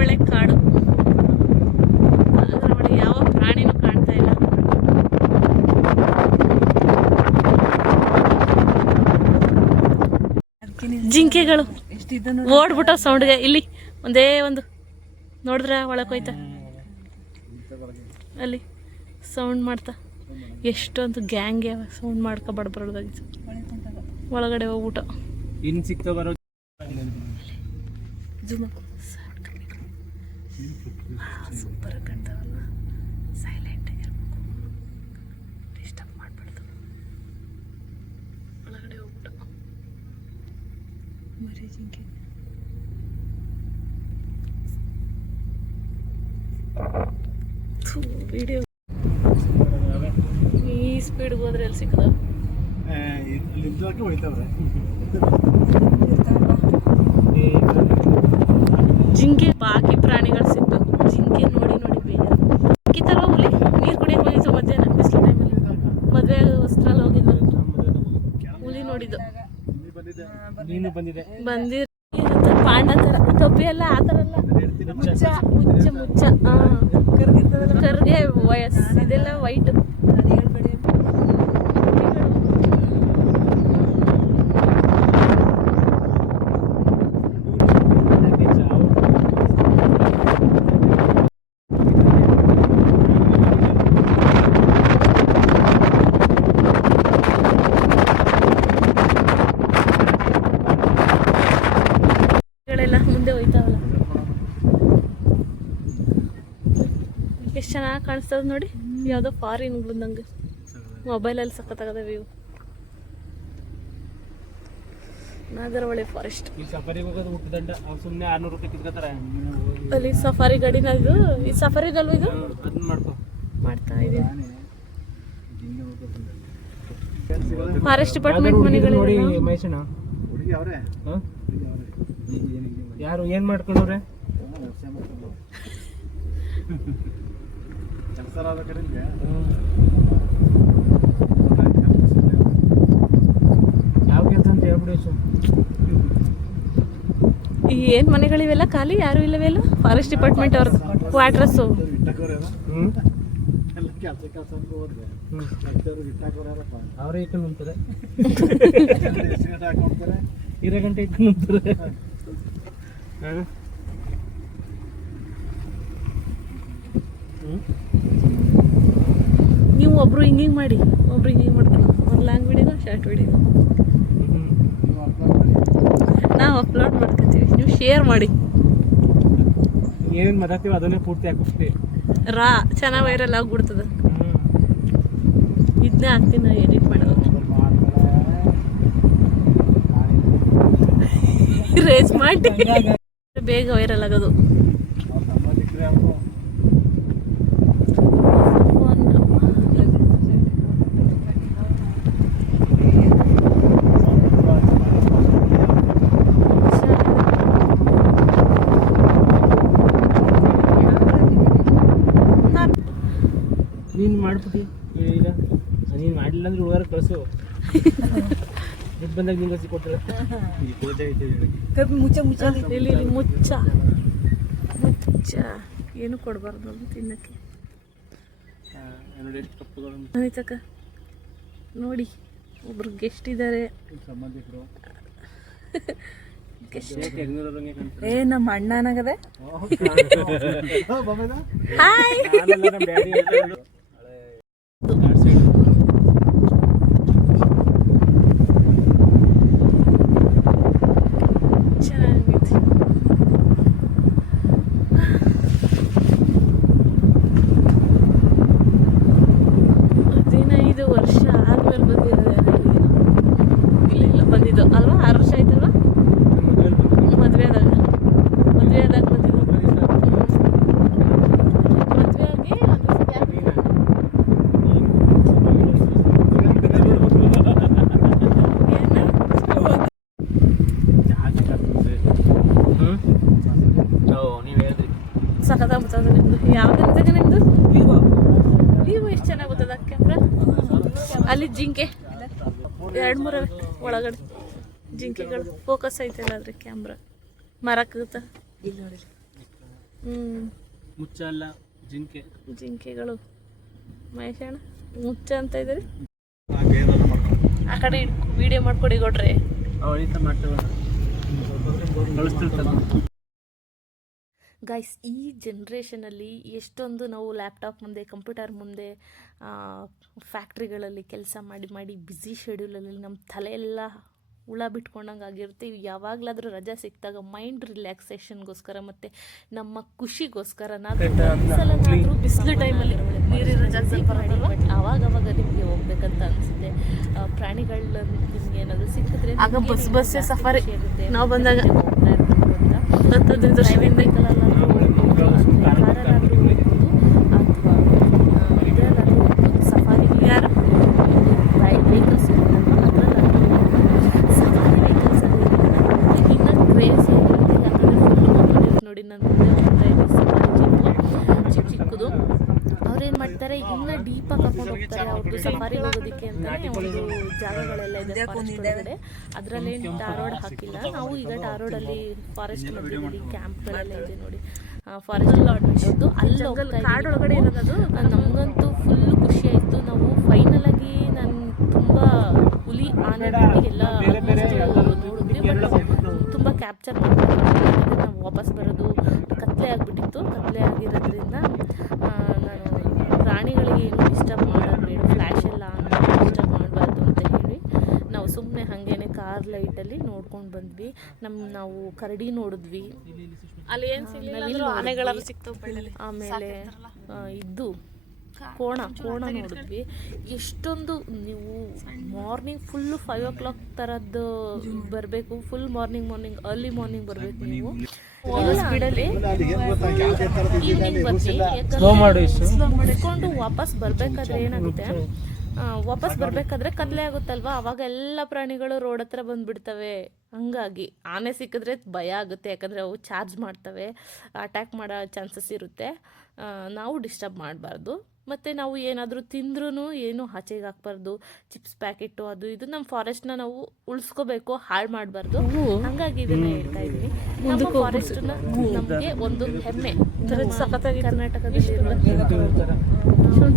ಒಳ್ಳೆ ಕಾಡು ಅದರ ಒಳಗೆ ಯಾವ ಪ್ರಾಣಿನೂ ಕಾಣ್ತಾ ಇಲ್ಲ. ಜಿಂಕೆಗಳು ಓಡ್ಬಿಟ್ಟ ಸೌಂಡ್ಗೆ ಇಲ್ಲಿ ಒಂದೇ ಒಂದು ನೋಡಿದ್ರ ಒಳಗೆ ಹೋಯ್ತಾ. ಅಲ್ಲಿ ಸೌಂಡ್ ಮಾಡ್ತಾ. ಎಷ್ಟೊಂದು ಗ್ಯಾಂಗ್ ಯಾವ ಸೌಂಡ್ ಮಾಡ್ಕೊಬಾರ್ದಾಗಿತ್ತು ಒಳಗಡೆ ಹೋಗ್ಬಿಟ್ಟು. ಇನ್ ಸಿಗ್ತಾ ಬರೋ ಸೂಪರ್ ಕಾಣ್ತಾವಲ್ಲ ಸೈಲೆಂಟ್ ಆಗಿರ್ಬೇಕು ಡಿಸ್ಟರ್ಬ್ ಮಾಡಬಾರ್ದು. ಒಳಗಡೆ ಹೋಗ್ಬಿಟ್ಟು ಮರಿ ಜಿಂಕೆ. ವಿಡಿಯೋ ಈ ಸ್ಪೀಡ್ಗೆ ಹೋದ್ರೆ ಎಲ್ಲಿ ಸಿಕ್ಕದ? ಹೋಯ್ತವ್ರೆ. ಜಿಂಕೆ ಬಾಕಿ ಪ್ರಾಣಿಗಳು ಸಿಗ್ಬೇಕು ಜಿಂಕೆ ನೋಡಿ ನೋಡಿ ಬೇಜಾರು ಕಿತ್ತಲ್ವ ಹುಲಿ ನೀರು ಕುಡಿಯಕ್ಕೆ ಹೋಗಿತ್ತು ಮಧ್ಯಾಹ್ನ ಬಿಸಿಲು ಟೈಮಲ್ಲಿ ಮದುವೆ ವಸ್ತ್ರಲ್ಲಿ ಹೋಗಿದ್ದು ಹುಲಿ ನೋಡಿದ್ದು ನೀನು ಬಂದಿದೆ. ಬಂದಿರ. ಪಾಂಡ ಥರ ಕಪ್ಪಿ ಎಲ್ಲ ಆ ಥರ ಮುಚ್ಚ ಮುಚ್ಚ ಮುಚ್ಚ ಹಾಂ ಕರ್ಗೆ ವಯಸ್ಸು ಇದೆಲ್ಲ ವೈಟ್ ಗಳೆಲ್ಲ ಮುಂದೆ ಹೋಯ್ತಾವಲ್ಲ ಎಷ್ಟು ಚೆನ್ನಾಗಿ ಕಾಣಿಸ್ತದ ನೋಡಿ. ಯಾವುದೋ ಫಾರಿನ್ ಬಂದಂಗೆ. ಮೊಬೈಲಲ್ಲಿ ಸಖತ್ತಾಗದ ವ್ಯೂ ನಾಗರಹೊಳೆ ಫಾರೆಸ್ಟ್ ಅಲ್ಲಿ ಸಫಾರಿ ಗಾಡಿನ ಇದು. ಈ ಸಫಾರಿಗಲ್ವ ಇದು? ಮಾಡ್ತಾ ಇದೆ ಫಾರೆಸ್ಟ್ ಡಿಪಾರ್ಟ್ಮೆಂಟ್ ಮನೆಗಳು ನೋಡಿ ಮಹೇಶಣ್ಣ. ಹುಡುಗಿ ಅವ್ರೆ? ಹ? ಯಾರು ಏನ್ ಮಾಡ್ಕೊಂಡವ್ರೆ. ಕಡೆಗೆ ಯಾವ ಕೆಲಸ ಅಂತ ಹೇಳ್ಬಿಡಿ ಸು ಈ ಏನ್ ಮನೆಗಳಿವೆಲ್ಲ ಖಾಲಿ ಯಾರು ಇಲ್ಲವೆಲ್ಲ ಫಾರೆಸ್ಟ್ ಡಿಪಾರ್ಟ್ಮೆಂಟ್ ಅವ್ರದ್ದು ಕೆಲಸ ಕೆಲಸ ಅಂತ ಹೋದ್ರೆ ಅವರೇ ಇಟ್ಟು ನಿಂತಾರೆ. ಗಂಟೆ ಇಟ್ಟು ನಿಂತಾರೆ ಹ? ಹ್ಮ್ ನೀವು ಒಬ್ರು ಹಿಂಗೆ ಹಿಂಗೆ ಮಾಡಿ ಒಬ್ರು ಹಿಂಗೆ ಹಿಂಗೆ ಮಾಡ್ಕೊಳ್ಳೋ ಒಂದು ಲಾಂಗ್ ವಿಡಿಯೋ ಶಾರ್ಟ್ ವಿಡಿಯೋ ನಾವು ಅಪ್ಲೋಡ್ ಮಾಡ್ಕೊತೀವಿ. ನೀವು ಶೇರ್ ಮಾಡಿ. ಏನೇನು ಮಾತಾಡ್ತೀವಿ ಅದನ್ನೇ ಪೂರ್ತಿ ಹಾಕಿಸ್ತೀವಿ ರಾ ಚೆನ್ನಾಗಿ ವೈರಲ್ ಆಗ್ಬಿಡ್ತದೆ. ಇದನ್ನೇ ಹಾಕ್ತೀನಿ ನಾವು ಎಡಿಟ್ ಮಾಡೋದು. ರೇಸ್ ಮಾಡಿ. ಬೇಗ ವೈರಲ್ ಆಗೋದು ಅವ್ರ ಸಂಬಂಧಿಕರೇ ಅವರು ನೀನು ಮಾಡ್ಬಿಟ್ಟು ಈಗ ನೀನು ಮಾಡಲಿಲ್ಲ ಅಂದ್ರೆ ಹುಡುಗರ ಕಳಿಸು ದುಡ್ಡು ಬಂದಾಗ ನಿಂಗೆ ಹಸಿ ಕೊಡ್ತಾರೆ ಈ ಮುಚ್ಚ ಮುಚ್ಚ ಇಲ್ಲಿ ಇಲ್ಲಿ ಮುಚ್ಚ ಮುಚ್ಚ ಏನು ಕೊಡಬಾರ್ದು ಅದು ತಿನ್ನಕ್ಕೆ ಅನಿತಕ್ಕ ನೋಡಿ ಒಬ್ರು ಗೆಸ್ಟ್ ಇದ್ದಾರೆ ಏ ನಮ್ಮ ಅಣ್ಣನಾಗದೆ ಹಾಯ್ ನಾನೆಲ್ಲ ನಮ್ಮ ಡ್ಯಾಡಿ ಎಲ್ಲ ಎರಡು ಸೈಡ್ ಚೆನ್ನಾಗೈತಿ ಹದಿನೈದು ವರ್ಷ ಆದ್ಮೇಲೆ ಬಂದಿರೋದು ಇಲ್ಲ ಇಲ್ಲ ಬಂದಿದ್ದು ಅಲ್ವಾ ಆರು ವರ್ಷ ಆಯ್ತಲ್ವಾ ಮದುವೆ ಆದಾಗ ಮದುವೆ ಆದಾಗ ಬಂದಿದ್ದು ಮದುವೆ ಆಗಿ ಒಂದು ಸತಿ ನೀವು ಹೇಳಿದ್ರಿ ಸಖತ್ತಾಗ್ಬಿಟ್ಟದ ನಿಮ್ದು ಯಾವ್ದು ಇರ್ತದೆ ನಿಮ್ದು ವಿವೋ ವಿವೋ ಎಷ್ಟು ಚೆನ್ನಾಗಿ ಗೊತ್ತದ ಕ್ಯಾಮ್ರಾ ಅಲ್ಲಿ ಜಿಂಕೆ. ಎರಡು ಮೂರು ಒಳಗಡೆ ಜಿಂಕೆಗಳು. ಫೋಕಸ್ ಐತಲ್ಲ ಅದ್ರ ಕ್ಯಾಮ್ರಾ ಮರಕ್ಕಿರುತ್ತ ಹ್ಮ್. ಮುಚ್ಚಲ್ಲ ಜಿಂಕೆ. ಜಿಂಕೆಗಳು. ಮಹೇಶಣ್ಣ ಮುಚ್ಚ ಅಂತ ಇದ್ರಿ ಆ ಕಡೆ ವಿಡಿಯೋ ಮಾಡ್ಕೊಡಿ ಕೊಡ್ರಿ ಗೈಸ್ ಈ ಜನ್ರೇಷನಲ್ಲಿ ಎಷ್ಟೊಂದು ನಾವು ಲ್ಯಾಪ್ಟಾಪ್ ಮುಂದೆ ಕಂಪ್ಯೂಟರ್ ಮುಂದೆ ಫ್ಯಾಕ್ಟ್ರಿಗಳಲ್ಲಿ ಕೆಲಸ ಮಾಡಿ ಮಾಡಿ ಬ್ಯುಸಿ ಶೆಡ್ಯೂಲಲ್ಲಿ ನಮ್ಮ ತಲೆಯೆಲ್ಲ ಎಲ್ಲ ಹುಳ ಬಿಟ್ಕೊಂಡಂಗೆ ಆಗಿರುತ್ತೆ ಯಾವಾಗಲಾದರೂ ರಜಾ ಸಿಕ್ಕಿದಾಗ ಮೈಂಡ್ ರಿಲ್ಯಾಕ್ಸೇಷನ್ಗೋಸ್ಕರ ಮತ್ತು ನಮ್ಮ ಖುಷಿಗೋಸ್ಕರ ನಾವು ಬಿಸಿಲು ಟೈಮಲ್ಲಿ ನೀರಿನ ಸ್ವಲ್ಪ ಮಾಡಿ ಬಟ್ ಆವಾಗ ಅವಾಗ ನಿಮಗೆ ಹೋಗ್ಬೇಕಂತ ಅನಿಸುತ್ತೆ ಪ್ರಾಣಿಗಳನ್ನ ನಿಮ್ಗೆ ಏನಾದರೂ ಸಿಕ್ಕಿದ್ರೆ ಆಗ ಬಸ್ ಬಸ್ಸೇ ಸಫಾರಿ. ಇರುತ್ತೆ. ನಾವ್ ಬಂದಾಗ. ಹೋಗ್ತಾ ಇರ್ಬೇಕು ಅಂತ. ಹತ್ತೈದು ವರ್ಷದಿಂದ ಕಾರಲ್ಲಾದ್ರೂ ಹೋಗ್ಬೋದು ಅಥವಾ ಇದರಲ್ಲಾದ್ರೂ ಹೋಗ್ಬೋದು ಸಫಾರಿ ಯಾರು ವೆಹಿಕಲ್ಸ್ ಸಫಾರಿ ವೆಹಿಕಲ್ಸ್ ಅಲ್ಲಿ ಇನ್ನೂ ಕ್ರೇಜ್ ಆಗಿರುತ್ತೆ ಯಾಕಂದರೆ ಫುಲ್ ನೋಡಿ ನನ್ನ ಮುಂದೆ ಹೋಗ್ತಾ ಇದೆ ಸಫಾರಿ ಚಿಕ್ಕ ಚಿಕ್ಕದು ಅವ್ರೇನು ಮಾಡ್ತಾರೆ ಇನ್ನೂ ಡೀಪಾಗಿ ಕರ್ಕೊಂಡು ಹೋಗ್ತಾರೆ ಅವ್ರದ್ದು ಸಫಾರಿ ಹೋಗೋದಕ್ಕೆ ಅಂತಲೇ ಒಂದು ಜಾಗಗಳೆಲ್ಲ ಇದೆ ಒಳಗಡೆ ಅದರಲ್ಲಿ ಟಾರೋಡ್ ಹಾಕಿಲ್ಲ. ನಾವು ಈಗ ಟಾರೋಡಲ್ಲಿ ಫಾರೆಸ್ಟ್ ಕ್ಯಾಂಪ್ ಕ್ಯಾಂಪ್ಗಳೆಲ್ಲ ಇದೆ ನೋಡಿ. ಫಾರೆಸ್ಟ್ ಲಾಡ್ದು ಅಲ್ಲಿ ಕಾಡೊಳಗಡೆ ಇರೋದು? ನಮಗಂತೂ ಫುಲ್ ಖುಷಿ ಆಯಿತು. ನಾವು ಫೈನಲ್ ಆಗಿ ನಾನು ತುಂಬ ಹುಲಿ ಆನೆ ಬಿಟ್ಟು ಎಲ್ಲ ನೋಡಿದ್ವಿ. ಬಟ್ ತುಂಬ ಕ್ಯಾಪ್ಚರ್ ಮಾಡಿ ನಾವು ವಾಪಸ್ ಬರೋದು ಕತ್ಲೆ ಆಗಿಬಿಟ್ಟಿತ್ತು ಕತ್ಲೆ ಆಗಿರೋದ್ರಿಂದ ಆ, ನಾನು ಪ್ರಾಣಿಗಳಿಗೆ ಏನು ಡಿಸ್ಟರ್ಬ್ ಮಾಡೋದು ಬೇಡ ಫ್ಲ್ಯಾಶ್ ಎಲ್ಲ ಆನ್ ಮಾಡಿ ಡಿಸ್ಟರ್ಬ್ ಮಾಡಬಾರ್ದು ಅಂತ ಹೇಳಿ ನಾವು ಸುಮ್ಮನೆ ಹಾಗೇನೆ ಕಾರ್ ಲೈಟಲ್ಲಿ ನೋಡ್ಕೊಂಡು ಬಂದ್ವಿ. ನಮ್ಮ ನಾವು ಕರಡಿ ನೋಡಿದ್ವಿ. ಆಮೇಲೆ ಇದ್ದು ಇದು ಕೋಣ ಕೋಣ ನೋಡಿದ್ವಿ. ಎಷ್ಟೊಂದು ನೀವು morning full five o'clock ಥರದ್ದು ಬರಬೇಕು full morning morning early morning ಬರಬೇಕು ನೀವು. ಸ್ಪೀಡಲ್ಲಿ ಈವ್ನಿಂಗ್ ಬರ್ತೀವಿ. ಸ್ಲೋ ಮಾಡು ಇಷ್ಟು. ಮುಗಿಸ್ಕೊಂಡು ವಾಪಸ್ ಬರಬೇಕಾದ್ರೆ ಏನಾಗುತ್ತೆ? ವಾಪಸ್ ಬರಬೇಕಾದ್ರೆ ಕತ್ಲೆ ಆಗುತ್ತಲ್ವಾ? ಅವಾಗ ಎಲ್ಲ ಪ್ರಾಣಿಗಳು ರೋಡ್ ಹತ್ರ ಬಂದ್ಬಿಡ್ತವೆ. ಹಂಗಾಗಿ ಆನೆ ಸಿಕ್ಕಿದ್ರೆ ಭಯ ಆಗುತ್ತೆ ಯಾಕಂದರೆ ಅವು ಚಾರ್ಜ್ ಮಾಡ್ತವೆ ಅಟ್ಯಾಕ್ ಮಾಡೋ ಚಾನ್ಸಸ್ ಇರುತ್ತೆ. ನಾವು ಡಿಸ್ಟರ್ಬ್ ಮಾಡಬಾರ್ದು. ಮತ್ತು ನಾವು ಏನಾದರೂ ತಿಂದ್ರೂ ಏನು ಆಚೆಗೆ ಹಾಕ್ಬಾರ್ದು. ಚಿಪ್ಸ್ ಪ್ಯಾಕೆಟು ಅದು ಇದು ನಮ್ಮ ಫಾರೆಸ್ಟ್ನ ನಾವು ಉಳಿಸ್ಕೋಬೇಕು ಹಾಳು ಮಾಡಬಾರ್ದು. ಹಂಗಾಗಿ ಇದನ್ನ ಹೇಳ್ತಾ ಇದ್ದೀನಿ. ನಮ್ಮ ಫಾರೆಸ್ಟ್ನ ನಮಗೆ ಒಂದು ಹೆಮ್ಮೆ.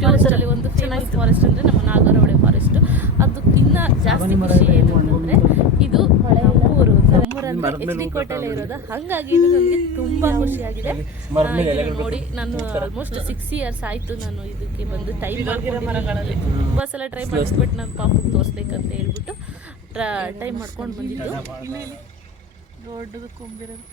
ಕರ್ನಾಟಕದಲ್ಲಿ ಒಂದು ಫೇಮಸ್ ಫಾರೆಸ್ಟ್ ಅಂದರೆ ನಮ್ಮ ನಾಗರಹೊಳೆ ಫಾರೆಸ್ಟ್ ಅದು ಇನ್ನೂ ಜಾಸ್ತಿ ಖುಷಿ ಏನು ಅಂತಂದ್ರೆ ಇದು ನಮ್ಮೂರು ನಮ್ಮೂರು ಅಂದ್ರೆ ಎಚ್ ಡಿ ಕೋಟೆಲೆ ಇರೋದು. ಹಂಗಾಗಿ ಇದು ನನಗೆ ತುಂಬಾ ಖುಷಿಯಾಗಿದೆ. ನೋಡಿ ನಾನು ಆಲ್ಮೋಸ್ಟ್ ಸಿಕ್ಸ್ ಇಯರ್ಸ್ ಆಯ್ತು ನಾನು ಇದಕ್ಕೆ ಬಂದು ಟೈಮ್ ಮಾಡ್ಕೊಂಡಿದ್ದೀನಿ. ತುಂಬಾ ಸಲ ಟ್ರೈ ಮಾಡಿಸ್ಬಿಟ್ಟು ನನ್ನ ಪಾಪು ತೋರಿಸ್ಬೇಕಂತ ಹೇಳ್ಬಿಟ್ಟು ಟ್ರೈ ಮಾಡ್ಕೊಂಡು ಬಂದಿದ್ದು. ದೊಡ್ಡದು ಕೊಂಬಿರೋದು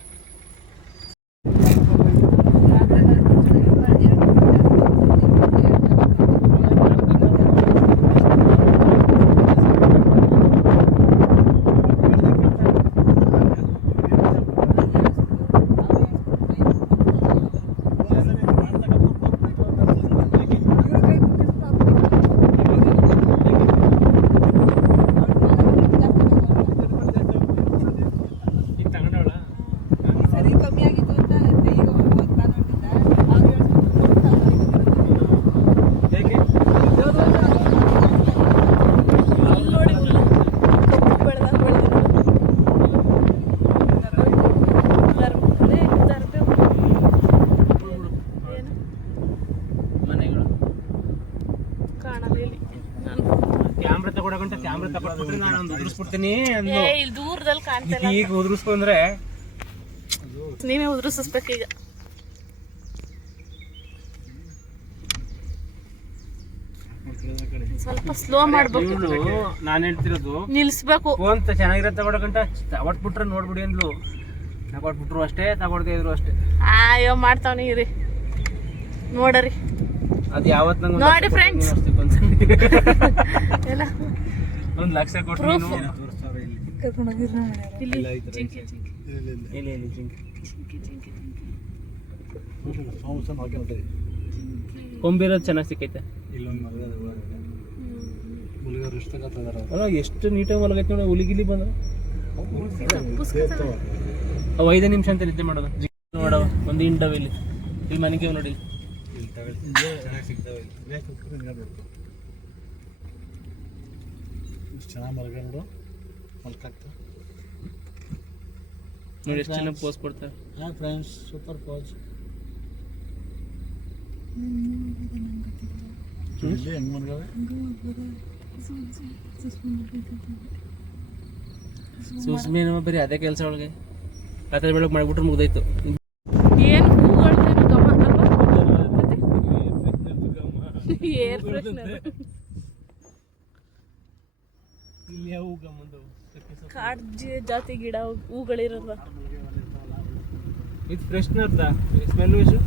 ಈಗ ತಗೊಂಡವಳ ಸರಿ ಕಮ್ಮಿ ಆಗಿತ್ತು ಅಂತ ಈಗ ಒಂಬತ್ತು ಮಾತಾಡ್ತಿದ್ದ ಹೇಗೆ ಅಲ್ಲಿ ನೋಡಿ ಹುಲ್ಲು ಕಬ್ಬು ಬೆಳೆದ ಮನೆಗಳು ಕಾಣಲ್ಲ ಇಲ್ಲಿ ನಾನು ಕ್ಯಾಮ್ರಾ ತಗೊಳಕಂತ ಕ್ಯಾಮ್ರಾ ತಗೊಟ್ಬಿಟ್ರೆ ನಾನು ಅಂದ್ಲು. ಏ ಇಲ್ಲಿ ದೂರದಲ್ಲಿ ಕಾಣ್ತಿಲ್ಲ ಈಗ ಈಗ ಉದುರಿಸ್ಕೊಂಡ್ರೆ ನೀವೇ ಉದುರಿಸ್ಬೇಕು ಈಗ. ಸ್ವಲ್ಪ ಸ್ಲೋ ಮಾಡ್ಬೇಕು. ಇವಳು ನಾನು ಹೇಳ್ತಿರೋದು ನಿಲ್ಸ್ಬೇಕು. ಫೋನ್ ಚೆನ್ನಾಗಿರೋ ತಗೊಳಕಂತ ತಗೊಟ್ಬಿಟ್ರೆ ನೋಡ್ಬಿಡಿ ಅಂದ್ಲು. ತಗೊಟ್ಬಿಟ್ರು ಅಷ್ಟೇ ತಗೊಳ್ದೇ ಇದ್ರು ಅಷ್ಟೇ. ಅಯ್ಯೋ ಮಾಡ್ತಾವನಿ ಇರಿ. ನೋಡರಿ. ಅದು ಯಾವತ್ ನಂಗೆ ನೋಡಿ ಫ್ರೆಂಡ್ಸ್ ಎಲ್ಲ. ಒಂದು ಲಕ್ಷ ಕೊಟ್ಟು ನೀನು. ಇಲ್ಲಿ. ಇಲ್ಲ, ಜಿಂಕೆ ಕೊಂಬಿರೋದು ಚೆನ್ನಾಗಿ ಸಿಕ್ಕೈತೆ. ಎಷ್ಟು ತಗೋತಿದಾರ ಅಲ್ಲ ಎಷ್ಟು ನೀಟಾಗಿ ಮಲಗೈತೆ ನೋಡಿ ಹುಲಿಗಿಲಿ ಬಂದ. ಅವು ಐದೇ ನಿಮಿಷ ಅಂತ ನಿದ್ದೆ ಮಾಡೋದು. ನೋಡವ ಒಂದು ಇಂಡವ್ ಇಲ್ಲಿ. ಇಲ್ಲಿ ಮನೆಗೆ ನೋಡಿ ಇಲ್ಲಿ ತಗೊಳ್ಳಿ ಚೆನ್ನಾಗಿ ಸಿಗ್ತಾವೆ ಇಲ್ಲಿ ಬೇಕು ಕುತ್ಕೊಂಡು ಹಿಂಗೆ ನೋಡ್ಬೇಕು ಇಷ್ಟು ಚೆನ್ನಾಗಿ ಮಲಗ ನೋಡು. ಮಲ್ಕಾಗ್ತಾ. ನೋಡಿ ಎಷ್ಟು ಚೆನ್ನಾಗಿ ಪೋಸ್ ಕೊಡ್ತಾರೆ ಹಾಂ ಫ್ರೆಂಡ್ಸ್ ಸೂಪರ್ ಪೋಸ್ ಇಲ್ಲಿ ಹೆಂಗ್ ಸುಸ್ಮೇನ ಬರೀ ಅದೇ ಕೆಲಸ ಒಳಗೆ. ರಾತ್ರಿ ಬೆಳಗ್ಗೆ ಮಾಡ್ಬಿಟ್ರೆ ಮುಗ್ದೋಯ್ತು. ಏನು ಏರ್ ಫ್ರೆಶ್ನರ್ ಯಾವ ಕಾಡ್ ಜಿ- ಜಾತಿ ಗಿಡ ಹೂಗಳಿರಲ್ವ ಇದು ಫ್ರೆಶ್ನರ್ದ ಸ್ಮೆಲ್ ವಿಶು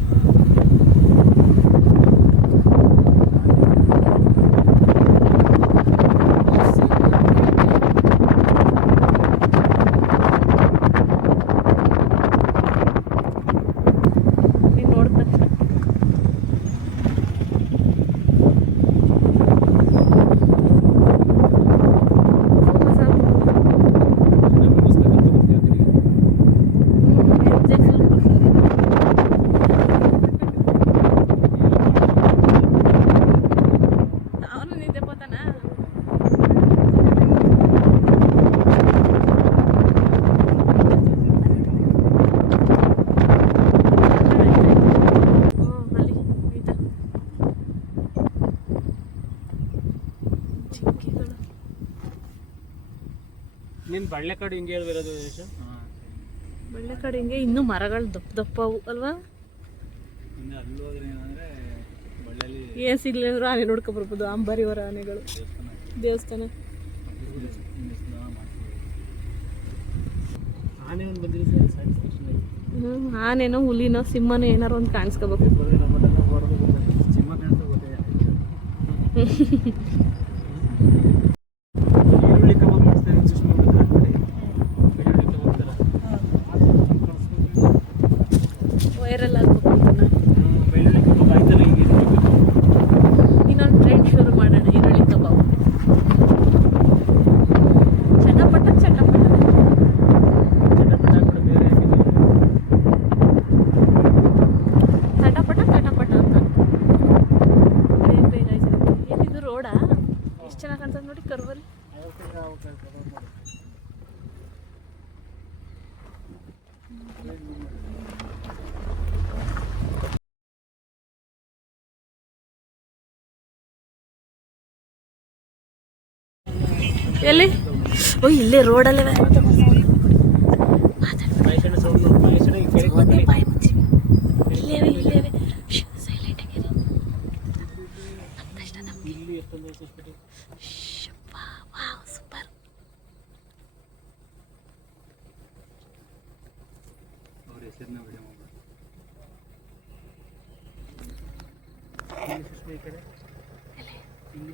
ಬಳ್ಳೆ ಕಡೆ ಹಿಂಗೆ ವಿಶು ಒಳ್ಳೆ ಕಡೆ ಹಿಂಗೆ ಇನ್ನೂ ಮರಗಳು ದಪ್ಪ ದಪ್ಪವು ಅಲ್ವಾ? ಏನ್ ಸಿಗ್ಲಿ ಅಂದ್ರು ಆನೆ ನೋಡ್ಕೊ ಬರ್ಬೋದು ಅಂಬಾರಿವರ ಆನೆಗಳು. ದೇವಸ್ಥಾನ. ಆನೆ ಒಂದು ಬಂದಿರಿ ಸರ್ ಸ್ಯಾಟಿಸ್ಫ್ಯಾಕ್ಷನ್ ಆಯ್ತು ಹ್ಮ್ ಆನೆನೋ ಹುಲಿನೋ ಸಿಂಹನೋ ಏನಾರು ಒಂದು ಕಾಣಿಸ್ಕೋಬೇಕು ಬಂದ್ರೆ ನಮ್ಮದೆಲ್ಲ ಹೊರಗೆ ಬಂದ್ರೆ ಸಿಂಹ ಕಾಣಿಸ್ತಾ ಗೊತ್ತೇ ಈರುಳ್ಳಿ ಕಬಾಬ್ ಮಾಡ್ತಾರೆ ಸುಷ್ಮಾ ಬಂದ್ರೆ ಹಾಕ್ಬಿಡಿ ಬೆಳ್ಳುಳ್ಳಿ ಕಬಾಬ್ ಥರ ವೈರಲ್ ಆಗ್ಬೇಕು ಅಂತ ಹ್ಮ್, ಬೆಳ್ಳುಳ್ಳಿ ಕಬಾಬ್ ಆಯ್ತಲ್ಲ ಈಗ ಈರುಳ್ಳಿ ಕಬಾಬ್ ಇನ್ನೊಂದು ಟ್ರೆಂಡ್ ಶುರು ಮಾಡೋಣ ಈರುಳ್ಳಿ ಕಬಾಬ್ ಚಟಪಟ ಚಟಪಟ ಚಟಪಟ ಕೂಡ ಬೇರೆ ಹಾಕಿದ್ದೀವಿ ಚಟಪಟ ಚಟಪಟ ಅಂತ ಬೇಗ ಬೇಗ ಆಯ್ತು ಏನಿದು ರೋಡಾ ಎಷ್ಟು ಚೆನ್ನಾಗಿ ಕಾಣ್ತದೆ ನೋಡಿ ಕರ್ವಲ್ಲಿ ಎಲ್ಲಿ? ಓ ಇಲ್ಲೇ ರೋಡಲ್ಲೇ ಮಹೇಶಣ್ಣ ಸೌಂಡ್ ನೋಡಿ ಮಹೇಶಣ್ಣ ಈ ಕೆಳಗೆ ಬರ್ಬೇಡಿ. ಇಲ್ಲೇವೆ ಇಲ್ಲೇವೆ ಸೈಲೆಂಟ್ ಆಗಿರಿ ಇಲ್ಲಿ ಎಷ್ಟೊಂದು ಸುಸ್ಬಿಟ್ಟು ವಾವ್ ಸೂಪರ್ ಅವ್ರ ಹೆಸರನ್ನ ವಿಡಿಯೋ ಮಾಡ್ಬಿಟ್ಟು ಇಲ್ಲಿ ಸುಸ್ಮಿ ಈ ಕಡೆ ಇಲ್ಲಿ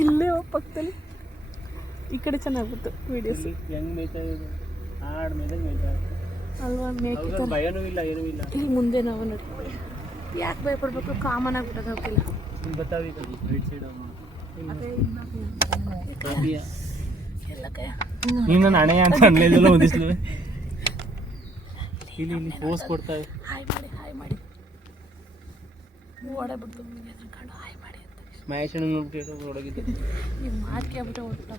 ಇಲ್ಲೇ ಪಕ್ಕದಲ್ಲಿ. ಈ ಕಡೆ ವಿಡಿಯೋಸ್ ಹೆಂಗ್ ಮೇಯ್ತಾ ಇದೆ ಆಡ್ ಮೇಲೆ ಮೇಯ್ತಾ ಅಲ್ವಾ ಅವ್ರಿಗೆ ಭಯನೂ ಇಲ್ಲ ಏನೂ ಇಲ್ಲ. ಇಲ್ಲಿ ಮುಂದೆ ನಾವು ನೋಡಿ. ಯಾಕೆ ಭಯಪಡ್ಬೇಕು? ಕಾಮನ್ ಆಗ್ಬಿಟ್ಟದ ಅವಕ್ಕೆಲ್ಲ ನಿಮ್ಗೆ ಗೊತ್ತಾವ ಈಗ ರೈಟ್ ಸೈಡ್ ಎಲ್ಲ ಕೈ ನೀನು ನನ್ನ ಹಣೆಯ ಅಂತ ಅನ್ಲಿಲ್ಲ ಒಂದಿಸ್ಲು ಇಲ್ಲಿ ಇಲ್ಲಿ ಪೋಸ್ ಕೊಡ್ತಾವೆ ಹಾಯ್ ಮಾಡಿ ಹಾಯ್ ಮಾಡಿ. ಓಡೇ ಬಿಡ್ತು ಕಣ್ಣು ಹಾಯ್ ಮಹೇಶಣ್ಣ ನೋಡ್ಬಿಟ್ಟು ಹೊಡಗಿದ್ದೆ ನೀವು ಮಾತು ಕೇಳ್ಬಿಟ್ಟು ಹೊರಟ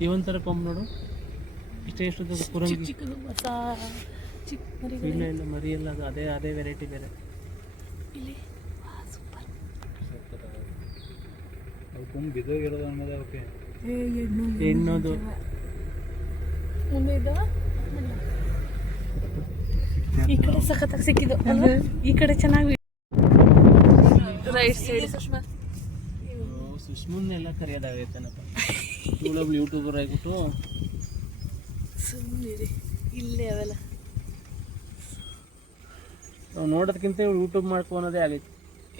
ಈ ಒಂಥರ ಕೊಂಬ್ ನೋಡು. ಇಷ್ಟೇ ಎಷ್ಟು ಕುರಂಗಿ ಚಿಕ್ಕದು ಹೊಸ ಚಿಕ್ಕ ಮರಿ ಇಲ್ಲ ಇಲ್ಲ ಮರಿ ಇಲ್ಲ ಅದು ಅದೇ ಅದೇ ವೆರೈಟಿ ಬೇರೆ. ಇಲ್ಲಿ ಸೂಪರ್ ತುಂಬ ಬಿದ್ದೋಗಿರೋದು ಅನ್ನೋದು ಅವಕ್ಕೆ ಹೆಣ್ಣೋದು. ಮುಂದೆ ಇದ್ದಾವ ಈ ಕಡೆ ಸಖತ್ತಾಗಿ ಸಿಕ್ಕಿದ್ದು ಈ ಕಡೆ ಚೆನ್ನಾಗಿ ರೈಟ್ ಸೈಡ್. ಸುಷ್ಮಾ ಸುಷ್ಮನ್ನೆಲ್ಲ ಕರೆಯೋದಾಗೈತೇನಪ್ಪ ಇವಳೊಬ್ಳು ಯೂಟ್ಯೂಬರ್ ಆಗಿಬಿಟ್ಟು ಸುಮ್ಮನಿರಿ ಇಲ್ಲೇ ಅವೆಲ್ಲ ನಾವು ನೋಡೋದಕ್ಕಿಂತ ಇವಳು ಯೂಟ್ಯೂಬ್ ಮಾಡ್ಕೊಳೋದೇ ಆಗೈತೆ.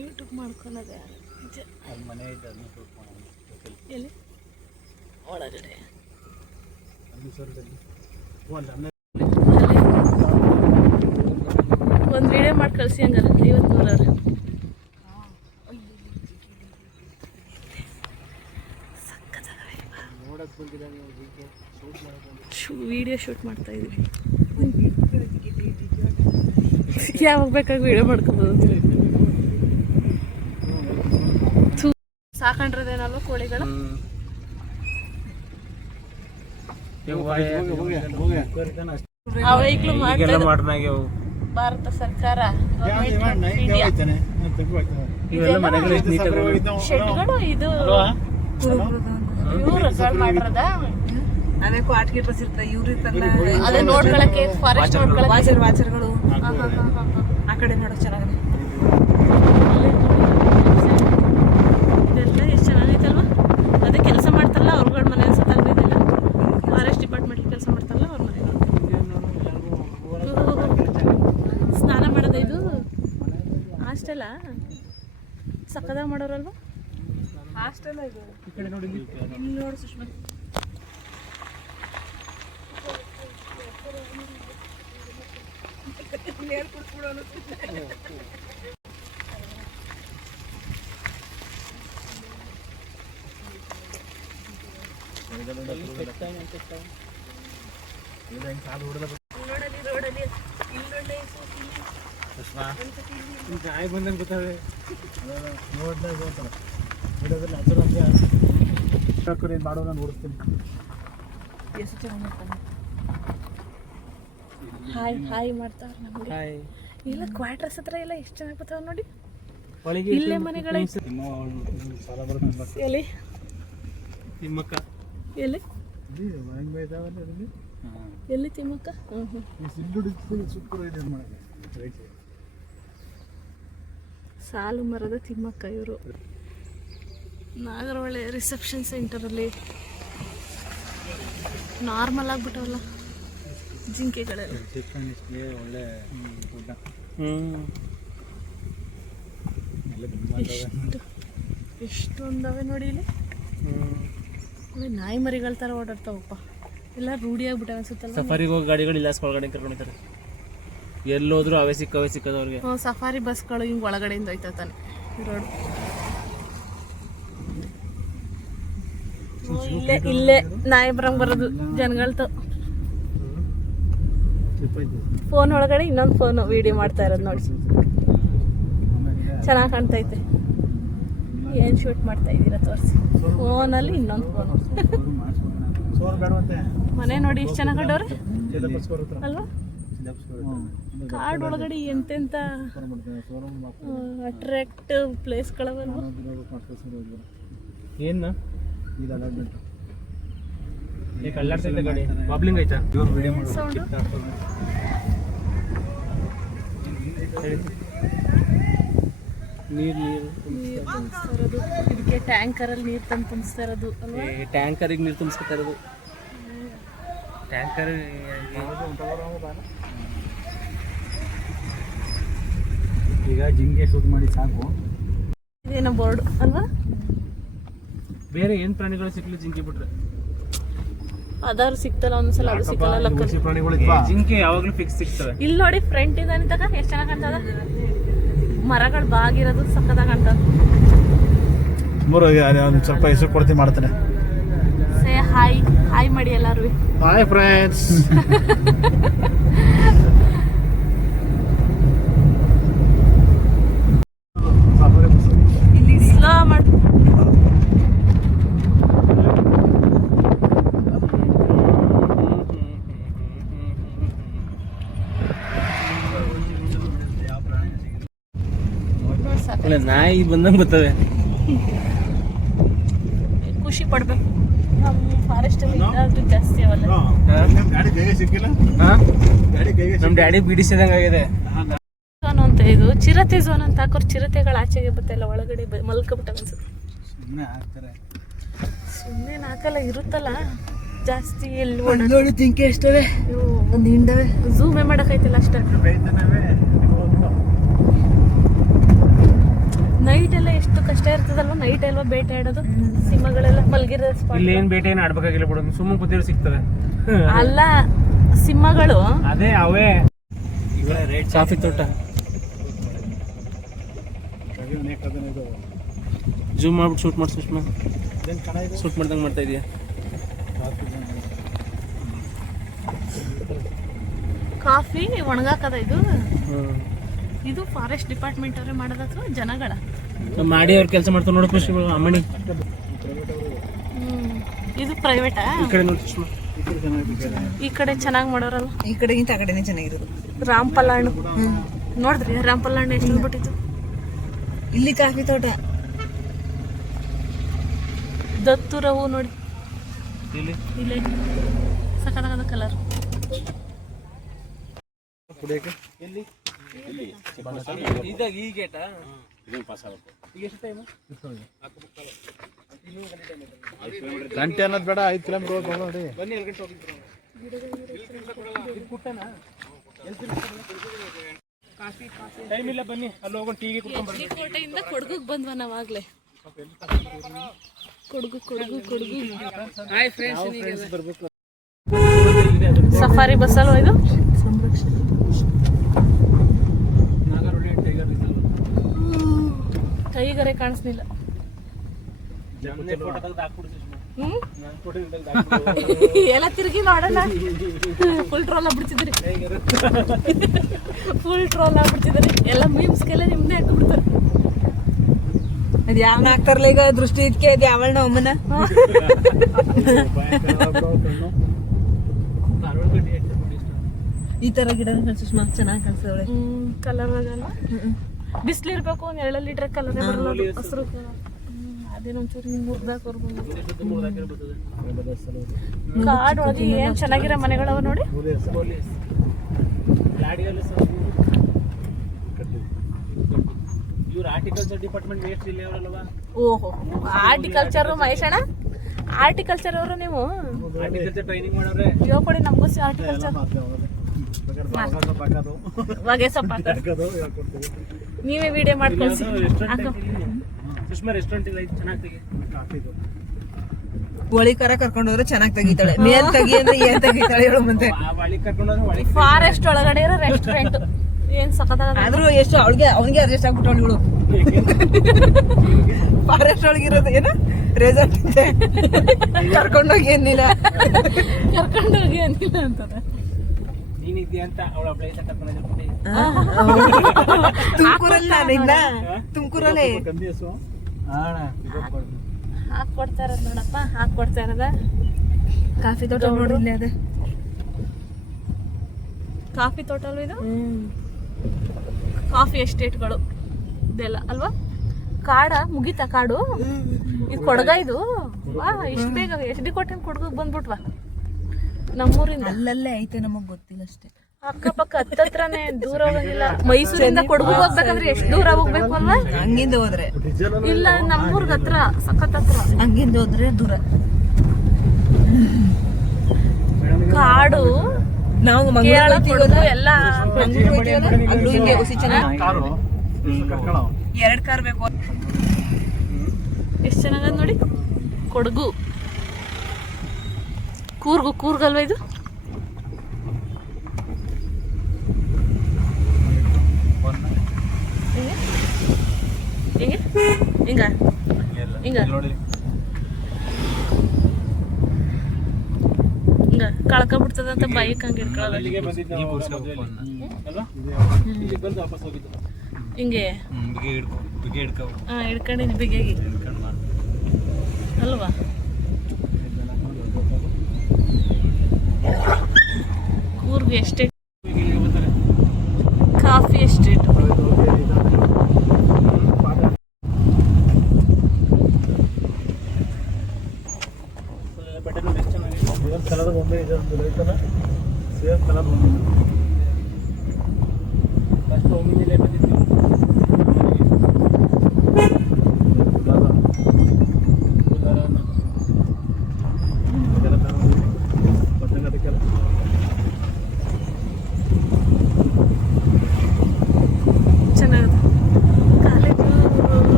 ಯೂಟ್ಯೂಬ್ ಮಾಡ್ಕೊಳೋದೇ ನಿಜ. ಅವ್ರ ಮನೆ ಇದ್ದ ಅದನ್ನ ಎಲ್ಲಿ? ಒಳಗಡೆ. ಅಮೃತಸರದಲ್ಲಿ ಒಂದು ಒಂದು ವಿಡಿಯೋ ಮಾಡಿ ಕಳಿಸಿ ಹಂಗಾರೆ. ಐವತ್ತು ನೂರಾರು ಶೂ ವಿಡಿಯೋ ಶೂಟ್ ಮಾಡ್ತಾ ಇದ್ವಿ. ಯಾವಾಗ ಬೇಕಾಗಿ ವಿಡಿಯೋ ಮಾಡ್ಕೋಬೋದು. ಸಾಕಂಡ್ರದೇನಲ್ವ ಕೋಳಿಗಳು? ಅವೈಕ್ಲು ಮಾಡ್ತಾರೆ ಭಾರತ ಸರ್ಕಾರ ಶೆಡ್ಗಳು ಇದು ಇವ್ರು ಮಾಡಿರದ? ಅದೇ ಕ್ವಾಟ್ ಗಿಟ್ರಸ್ ಇರ್ತಾರೆ ಇವ್ರು ಇರ್ತಾರಲ್ಲ ಅದೇ ನೋಡ್ಕೊಳಕ್ಕೆ ಫಾರೆಸ್ಟ್ ನೋಡ್ಕೊಳಕ್ಕೆ. ವಾಚರ್ಗಳು. ಆ ಕಡೆ ಮಾಡೋ ಚೆನ್ನಾಗಿದೆ ಇದೆಲ್ಲ ಎಷ್ಟು ಚೆನ್ನಾಗೈತಲ್ವಾ ಅದೇ ಕೆಲಸ ಮಾಡ್ತಾರಲ್ಲ ಅವ್ರಗಳ ಮನೆ ಅನ್ಸುತ್ತಲ್ವ ಇದೆಲ್ಲ ಫಾರೆಸ್ಟ್ ಡಿಪಾರ್ಟ್ಮೆಂಟ್ ಕೆಲಸ ಮಾಡ್ತಾರಲ್ಲ ಅವ್ರ ಮನೆಗಳು ಸ್ನಾನ ಮಾಡೋದ ಇದು ಹಾಸ್ಟೆಲ್ಲ ಸಕ್ಕದಾಗ ಮಾಡೋರಲ್ವಾ? ಹಾಸ್ಟೆಲ್ ಇದು ಇಲ್ಲಿ ನೋಡು ಸುಷ್ಮಾ. ಇಲ್ಲಿ. ರೋಡಲ್ಲಿ ಬಂದಂಗೆ ಗೊತ್ತಾವೆ ನೋಡ್ದಾಗ ಗೊತ್ತಲ್ಲ ಬಿಡೋದ್ರಲ್ಲಿ ಹಸಿರು ಅಂತ ಮಾಡೋ ನಾನು ಓಡಿಸ್ತೀನಿ. ಎಷ್ಟು ಚೆನ್ನಾಗಿ ಮಾಡ್ತಾನೆ ಹಾಯ್ ಹಾಯ್ ಮಾಡ್ತಾರೆ ನಮಗೆ ಹಾಯ್ ಇಲ್ಲ ಕ್ವಾರ್ಟರ್ಸ್ ಹತ್ರ ಎಲ್ಲ ಎಷ್ಟು ಚೆನ್ನಾಗಿ ಬರ್ತಾವೆ ನೋಡಿ. ಇಲ್ಲೇ ಎಲ್ಲಿ? ತಿಮ್ಮಕ್ಕ. ಎಲ್ಲಿ? ಎಲ್ಲಿ? ತಿಮ್ಮಕ್ಕ? ಹ್ಞೂ ಹ್ಞೂ ಸಿಲ್ಲು ಸೂಪರ್ ಇದೆ ಮಾಡಕ್ಕೆ ಸಾಲು ಮರದ ತಿಮ್ಮಕ್ಕ ಇವರು ನಾಗರಹೊಳೆ ರಿಸೆಪ್ಷನ್ ಸೆಂಟರಲ್ಲಿ ನಾರ್ಮಲ್ ಆಗ್ಬಿಟ್ಟವಲ್ಲ ಜಿಂಕೆಗಳೆಲ್ಲ. ಒಳ್ಳೆ ಎಷ್ಟು ಎಷ್ಟೊಂದವೆ ನೋಡಿ ಇಲ್ಲಿ. ನಾಯಿ ಮರಿಗಳ ಥರ ಓಡಾಡ್ತಾವಪ್ಪ. ಎಲ್ಲ ರೂಢಿ ಆಗ್ಬಿಟ್ಟವೆ ಅನ್ಸುತ್ತಲ್ಲ ಸಫಾರಿಗೆ ಹೋಗಿ ಗಾಡಿಗಳು ಇಲ್ಲ ಒಳಗಡೆ ಕರ್ಕೊಂಡಿರ್ತಾರೆ ಎಲ್ಲೋದ್ರು ಅವೇ ಸಿಕ್ಕವೇ ಸಿಕ್ಕದ ಅವ್ರಿಗೆ. ಹ್ಞೂ ಸಫಾರಿ ಬಸ್ಗಳು ಹಿಂಗೆ ಒಳಗಡೆಯಿಂದ ಹೋಯ್ತಾ ತಾನೆ. ರೋಡ್ ಇಲ್ಲೇ ಇಲ್ಲೇ ನಾಯಬ್ರಂ ಬರಂಗ್ ಬರೋದು ಜನಗಳ್ತು ಫೋನ್ ಒಳಗಡೆ ಇನ್ನೊಂದು ಫೋನು ವಿಡಿಯೋ ಮಾಡ್ತಾ ಇರೋದು ನೋಡಿ. ಚೆನ್ನಾಗಿ ಕಾಣ್ತೈತೆ. ಏನು ಶೂಟ್ ಮಾಡ್ತಾ ಇದ್ದೀರಾ ತೋರಿಸಿ. ಫೋನಲ್ಲಿ ಇನ್ನೊಂದು ಫೋನ್ ಸೋರ್ ಬೇಡವಂತೆ ಮನೆ ನೋಡಿ ಎಷ್ಟು ಚೆನ್ನಾಗಿ ಕಂಡವ್ರೆ ಅಲ್ವಾ? ಕಾಡ್ ಒಳಗಡೆ ಎಂತೆಂಥ ಅಟ್ರಾಕ್ಟಿವ್ ಪ್ಲೇಸ್ ಏನು ಇದು ಅಲಾಟ್ಮೆಂಟ್ ಈಗ ಕಳ್ಳಾಡ್ತೈತೆ ಗಾಡಿ. ಬಾಬ್ಲಿಂಗ್ ಐತಾ ಇವ್ರು ವಿಡಿಯೋ ಸೌಂಡು ನೀರು ನೀರು. ಇದಕ್ಕೆ ಟ್ಯಾಂಕರಲ್ಲಿ ನೀರು ತಂದು ತುಂಬಿಸ್ತಾ ಇರೋದು ಟ್ಯಾಂಕರಿಗೆ ನೀರು ತುಂಬಿಸ್ಕೊತಾ ಇರೋದು. ಟ್ಯಾಂಕರ್ ಈಗ ಜಿಂಗೆ ಶೂಟ್ ಮಾಡಿ ಸಾಕು. ಇದೇನೋ ಬೋರ್ಡ್ ಅಲ್ವಾ? ಬೇರೆ ಏನು ಪ್ರಾಣಿಗಳು ಸಿಕ್ಲಿ ಜಿಂಕೆ ಬಿಟ್ರೆ? ಅದಾರು ಸಿಗ್ತಲ್ಲ ಒಂದ್ಸಲ ಅದು ಸಿಕ್ಕಲ್ಲ ಜಿಂಕೆ ಯಾವಾಗಲೂ ಫಿಕ್ಸ್ ಸಿಗ್ತವೆ. ಇಲ್ಲಿ ನೋಡಿ ಫ್ರಂಟ್ ಇದ್ದಾನೆ ತಗ ಎಷ್ಟು ಚೆನ್ನಾಗಿ ಕಾಣ್ತದ? ಮರಗಳು ಬಾಗಿರೋದು ಸಕ್ಕದಾಗ ಕಾಣ್ತದ. ಮೂರು ಸ್ವಲ್ಪ ಹೆಸರು ಕೊಡ್ತೀನಿ ಮಾಡ್ತಾನೆ. ಸೇ ಹಾಯ್ ಹಾಯ್ ಮಾಡಿ ಎಲ್ಲಾರು ಹಾಯ್ ಫ್ರೆಂಡ್ಸ್ ಸ್ಲೋ ಮಾಡಿ ಇಲ್ಲ ನಾಯಿ ಬಂದಂಗೆ ಬರ್ತವೆ. ಖುಷಿ ಪಡ್ಬೇಕು. ಕೈಗೆ ನಮ್ಮ ಡ್ಯಾಡಿ ಬಿಡಿಸಿದಂಗೆ ಆಗಿದೆ. ಝೋನ್ ಅಂತ ಇದು. ಚಿರತೆ ಝೋನ್ ಅಂತ ಹಾಕೋರ್ ಚಿರತೆಗಳು ಆಚೆಗೆ ಬತ್ತಲ್ಲ ಒಳಗಡೆ ಮಲ್ಕೊಬಿಟ್ಟ ಅನ್ಸುತ್ತೆ. ಸುಮ್ಮನೆ ನಾಕಲ್ಲ ಇರುತ್ತಲ್ಲ? ಜಾಸ್ತಿ ಎಲ್ಲಿ ನೋಡಿ ತಿಂಕೆ ಎಷ್ಟವೆ? ಒಂದು ಹಿಂಡವೆ? ಝೂಮೇ ಮಾಡಕೈತಿಲ್ಲ ಅಷ್ಟೇ. ನೈಟ್ ಎಲ್ಲ ಎಷ್ಟು ಕಷ್ಟ ಇರ್ತದಲ್ಲ ನೈಟ್ ಅಲ್ವಾ ಬೇಟೆ ಆಡೋದು? ಸಿಂಹಗಳೆಲ್ಲ ಮಲಗಿರೋ ಇಲ್ಲಿ ಏನು ಬೇಟೆ ಏನು ಆಡ್ಬೇಕಾಗಿಲ್ಲ ಬಿಡು. ಸುಮ್ಮನೆ ಕೂತಿರೋ ಸಿಗ್ತದೆ. ಅಲ್ಲ ಸಿಂಹಗಳು. ಅದೇ ಅವೇ. ಕಾಫಿ ತೋಟ. ಜೂಮ್ ಮಾಡ್ಬಿಟ್ಟು ಶೂಟ್ ಮಾಡಿ ಸುಷ್ಮಾ. ಶೂಟ್ ಮಾಡ್ದಂಗೆ ಮಾಡ್ತಾ ಇದೀಯ? ಕಾಫಿ ಒಣಗಾಕದ ಇದು? ಇದು ಫಾರೆಸ್ಟ್ ಡಿಪಾರ್ಟ್ಮೆಂಟ್ ಅವರೇ ಮಾಡೋದ ಅಥವಾ ಜನಗಳ? ಮಾಡಿ ಅವ್ರ ಕೆಲಸ ಮಾಡ್ತಾರೆ ನೋಡು ಖುಷಿ ಅಮ್ಮಣಿ. ಇದು ಪ್ರೈವೇಟಾ ಈ ಕಡೆ ನೋಡಿ ಸುಷ್ಮಾ. ಈ ಕಡೆ ಚೆನ್ನಾಗಿ ಮಾಡೋರಲ್ಲ. ಈ ಕಡೆಗಿಂತ ಆ ಕಡೆನೇ ಚೆನ್ನಾಗಿರೋದು. ರಾಮ್ಫಲ ಹಣ್ಣು ನೋಡಿದ್ರಿ ರಾಮ್ಫಲ ಹಣ್ಣು ಎಷ್ಟು ಬಿಟ್ಟಿತ್ತು ಇಲ್ಲಿ ಕಾಫಿ ತೋಟ. ದತ್ತು ರವು ನೋಡಿ. ಇಲ್ಲಿ. ಇಲ್ಲೇ. ಕಲರ್ ಎಲ್ಲಿ ಇದಾಗ ಈ ಗೇಟಾ ಈಗ ಎಷ್ಟು ಟೈಮು ಗಂಟೆ ಅನ್ನೋದು ಬೇಡ ಐದು ಕಿಲೋಮೀಟರ್ ಹೋಗಿ ನೋಡಿ. ಬನ್ನಿ ಎರಡು ಗಂಟೆ ಹೋಗಿದ್ರು ಟೈಮ್ ಇಲ್ಲ ಬನ್ನಿ. ಅಲ್ಲಿ ಹೋಗೋಣ ಟೀಗೆ ಕೋಟೆಯಿಂದ ಕೊಡಗುಗ್ ಬಂದ್ವ ನಾವಾಗ್ಲೆ? ಕೊಡಗು ಕೊಡಗು ಕೊಡಗು. ಬರ್ಬೇಕು. ಸಫಾರಿ ಬಸ್ ಅಲ್ವಾ ಇದು? ನಾಗರಹೊಳೆ ತೆಗೆದು ಕಾಣಿಸ್ಲಿಲ್ಲ. ಎಲ್ಲ ತಿರುಗಿ ನೋಡೋಣ ಫುಲ್ ಟ್ರೋಲ್ ಆಗ್ಬಿಡ್ತಿದ್ರಿ. ಫುಲ್ ಟ್ರೋಲ್ ಆಗ್ಬಿಡ್ತಿದ್ರಿ. ಎಲ್ಲ ಮೀಮ್ಸ್ಗೆಲ್ಲ ನಿಮ್ದೇ ಹಾಕ್ಬಿಡ್ತಾರೆ. ಅದ್ ಯಾವ ಹಾಕ್ತಾರಲ್ಲ ಈಗ ದೃಷ್ಟಿ ಇದಕ್ಕೆ ಅದ್ ಯಾವಳನ ಅಮ್ಮನ ಈ ತರ ಗಿಡ ಸುಷ್ಮಾ ಚೆನ್ನಾಗಿ ಕಾಣಿಸ್ತವಳೆ ಹ್ಮ್ ಕಲರ್ ಆಗಲ್ಲ ಬಿಸಿಲಿರ್ಬೇಕು ನೆರಳಲ್ಲಿಟ್ರೆ ಕಲರ್ ಬರಲ್ಲ ಅದು. ಹಸ್ರು ಅದೇನೊಂಚೂರು ಹಿಂಗ್ ಮುರ್ದಾಕ್ ಬರ್ಬೋದು. ಕಾಡೊಳಗೆ ಏನ್ ಚೆನ್ನಾಗಿರೋ ಮನೆಗಳವ ನೋಡಿ. ಪೊಲೀಸ್. ಗಾಡಿಯಲ್ಲಿ ಇವ್ರು ಆರ್ಟಿಕಲ್ಚರ್ ಡಿಪಾರ್ಟ್ಮೆಂಟ್ ವೇಸ್ಟ್ ಇಲ್ಲಿ ಅವರಲ್ವಾ ಓಹೋ ಆರ್ಟಿಕಲ್ಚರ್ ಮಹೇಶಣ ಆರ್ಟಿಕಲ್ಚರ್ ಅವರು ನೀವು? ಆರ್ಟಿಕಲ್ಚರ್ ಟ್ರೈನಿಂಗ್ ಮಾಡೋರೆ. ಹೇಳ್ಕೊಡಿ ನಮಗೂ ಆರ್ಟಿಕಲ್ಚರ್ ಹೊಗೆ ಸೊಪ್ಪು. ನೀವೇ ವಿಡಿಯೋ ಮಾಡ್ಕೊಳ್ಸಿ ಹೋಳಿ. ಸುಷ್ಮಾ ರೆಸ್ಟೋರೆಂಟ್ ಇಲ್ಲ ಚೆನ್ನಾಗಿ ತೆಗಿ ಒಳಿ ಕರ ಕರ್ಕೊಂಡು ಹೋದ್ರೆ ಚೆನ್ನಾಗಿ ತೆಗಿತಾಳೆ. ಮೇಲ್ ತೆಗಿ ಅಂದ್ರೆ ಏನ್ ತೆಗಿತಾಳೆ ಹೇಳು ಮುಂದೆ. ಫಾರೆಸ್ಟ್ ಒಳಗಡೆ ಇರೋ ರೆಸ್ಟೋರೆಂಟ್ ಏನ್ ಸಖತ್ತಾಗದ ಆದ್ರೂ ಎಷ್ಟು ಅವಳಿಗೆ ಅವನಿಗೆ ಅಡ್ಜಸ್ಟ್ ಆಗ್ಬಿಟ್ಟು ಅವಳು ಫಾರೆಸ್ಟ್ ಒಳಗಿರೋದು ಏನು? ರೆಸಾರ್ಟ್ ಕರ್ಕೊಂಡೋಗಿ ಏನಿಲ್ಲ ಕರ್ಕೊಂಡೋಗಿ ಏನಿಲ್ಲ ಅಂತ ಅಂತದ. ನೀನಿದ್ಯಾ ಅಂತ ಅವಳ ಪ್ಲೇಸ್ ಕರ್ಕೊಂಡು ತುಮಕೂರಲ್ಲಿ ನಾನು ಇನ್ನ ತುಮಕೂರಲ್ಲೇ? ಹಾಕೊಡ್ತಾ ಇರೋದ್ ನೋಡಪ್ಪ. ಹಾಕೊಡ್ತಾ ಇರೋದ ಕಾಫಿ ತೋಟ ನೋಡಿಲ್ಲ ಅದೇ. ಕಾಫಿ ತೋಟ ಅಲ್ವಾ ಇದು? ಕಾಫಿ ಎಸ್ಟೇಟ್ಗಳು. ಇದೆಲ್ಲ ಅಲ್ವಾ? ಕಾಡ ಮುಗಿತಾ ಕಾಡು? ಇದು ಕೊಡಗ ಇದು? ವಾ ಇಷ್ಟು ಬೇಗ ಎಷ್ಟು ಡಿ ಕೋಟೆ ಕೊಡಗ ಬಂದ್ಬಿಟ್ವಾ. ನಮ್ಮೂರಿಂದ? ಅಲ್ಲಲ್ಲೇ ಐತೆ ನಮಗ್ ಗೊತ್ತಿಲ್ಲ ಅಷ್ಟೇ ಅಕ್ಕಪಕ್ಕ ಹತ್ತತ್ರನೇ ದೂರ ಹೋಗಿಲ್ಲ. ಮೈಸೂರಿಂದ ಕೊಡಗು ಹೋಗ್ಬೇಕಂದ್ರೆ ಎಷ್ಟು ದೂರ ಹೋಗ್ಬೇಕು ಅಲ್ವಾ ಹಂಗಿಂದ ಹೋದ್ರೆ. ಇಲ್ಲ ನಮ್ಮೂರ್ಗ ಹತ್ರ ಸಖತ್ ಹತ್ರ. ಹಂಗಿಂದ ಹೋದ್ರೆ ದೂರ. ಕಾಡು ನಾವು ಮಂಗಳೂರು ಎಲ್ಲ ಅಲ್ಲೂ? ಹಿಂಗೆ ಹುಸಿ ಚೆನ್ನಾಗಿ ಎರಡ್ ಕಾರ್ ಬೇಕು. ಎಷ್ಟು ಚೆನ್ನಾಗದ ನೋಡಿ. ಕೊಡಗು. ಕೂರ್ಗು ಕೂರ್ಗಲ್ವ ಇದು? ಹಿಂಗೆ? ಹಿಂಗ? ಹಿಂಗ? ಹಿಂಗ? ಕಳ್ಕೊಂಡ್ಬಿಡ್ತದ ಅಂತ ಬೈಕ್ ಹಂಗೆ ಹಿಂಗೆ? ಹಾಂ ಹಿಡ್ಕೊ ಬಿಗೆ ಹಿಡ್ಕೊ. ಹಾ ಹಿಡ್ಕೊಂಡಿದ್ದು ಬಿಗಿಯಾಗಿ. ಅಲ್ವಾ? ಕೂರ್ಗ್